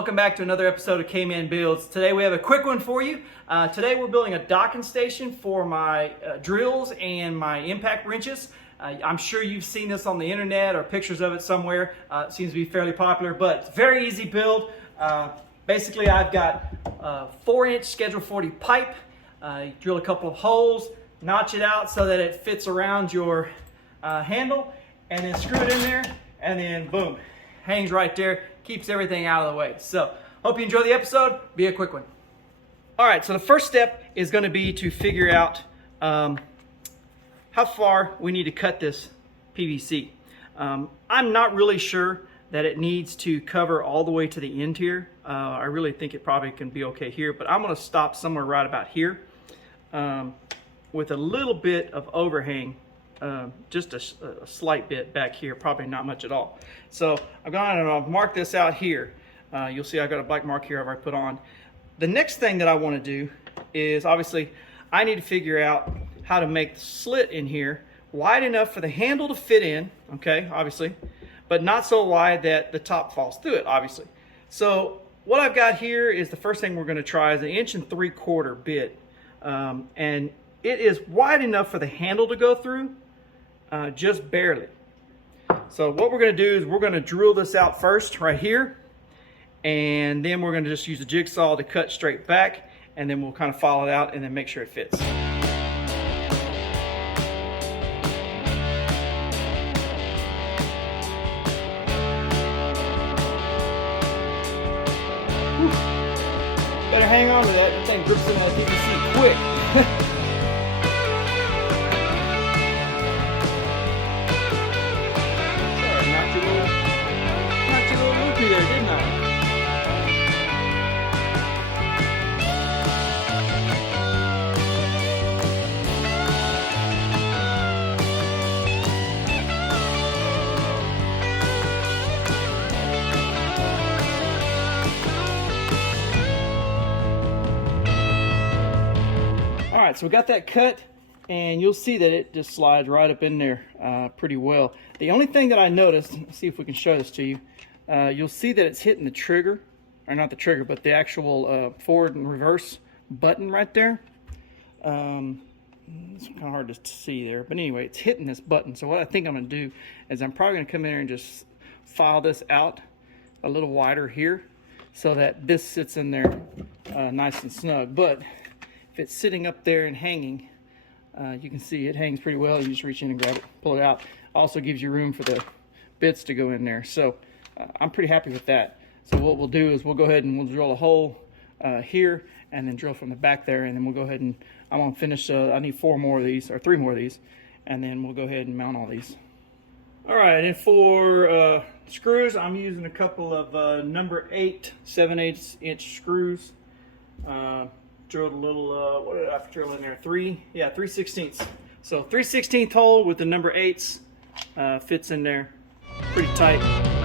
welcome back to another episode of K-Man Builds. Today we have a quick one for you. Today we're building a docking station for my drills and my impact wrenches. I'm sure you've seen this on the internet or pictures of it somewhere. It seems to be fairly popular, but it's a very easy build. Basically I've got 4-inch Schedule 40 pipe. You drill a couple of holes, notch it out so that it fits around your handle, and then screw it in there, and then boom, hangs right there, keeps everything out of the way. So hope you enjoy the episode. Be a quick one. All right, so the first step is going to be to figure out how far we need to cut this PVC. I'm not really sure that it needs to cover all the way to the end here. I really think it probably can be okay here, but I'm going to stop somewhere right about here with a little bit of overhang, just a slight bit back here, probably not much at all. So I've gone and I've marked this out here. You'll see I've got a black mark here I've already put on. The next thing that I want to do is, obviously, I need to figure out how to make the slit in here wide enough for the handle to fit in, okay, obviously, but not so wide that the top falls through it, obviously. So what I've got here is the first thing we're going to try is an 1 3/4 bit, and it is wide enough for the handle to go through, just barely. So what we're going to do is we're going to drill this out first right here, and then we're going to just use a jigsaw to cut straight back, and then we'll kind of follow it out and then make sure it fits. Whew. Better hang on to that. That thing grips in that PVC quick. There, didn't I? All right, so we got that cut, and you'll see that it just slides right up in there pretty well. The only thing that I noticed, let's see if we can show this to you. You'll see that it's hitting the trigger, or not the trigger, but the actual forward and reverse button right there. It's kind of hard to see there, but anyway, it's hitting this button. So what I think I'm going to do is I'm probably going to come in here and just file this out a little wider here so that this sits in there nice and snug. But if it's sitting up there and hanging, you can see it hangs pretty well. You just reach in and grab it, pull it out. Also gives you room for the bits to go in there. So I'm pretty happy with that. So what we'll do is we'll go ahead and we'll drill a hole here, and then drill from the back there, and then we'll go ahead and I'm gonna finish. I need 4 more of these, or 3 more of these, and then we'll go ahead and mount all these. All right, and for screws, I'm using a couple of number 8 7/8 inch screws. Drilled a little. What did I drill in there? 3/16. So 3/16 hole with the number 8s fits in there pretty tight.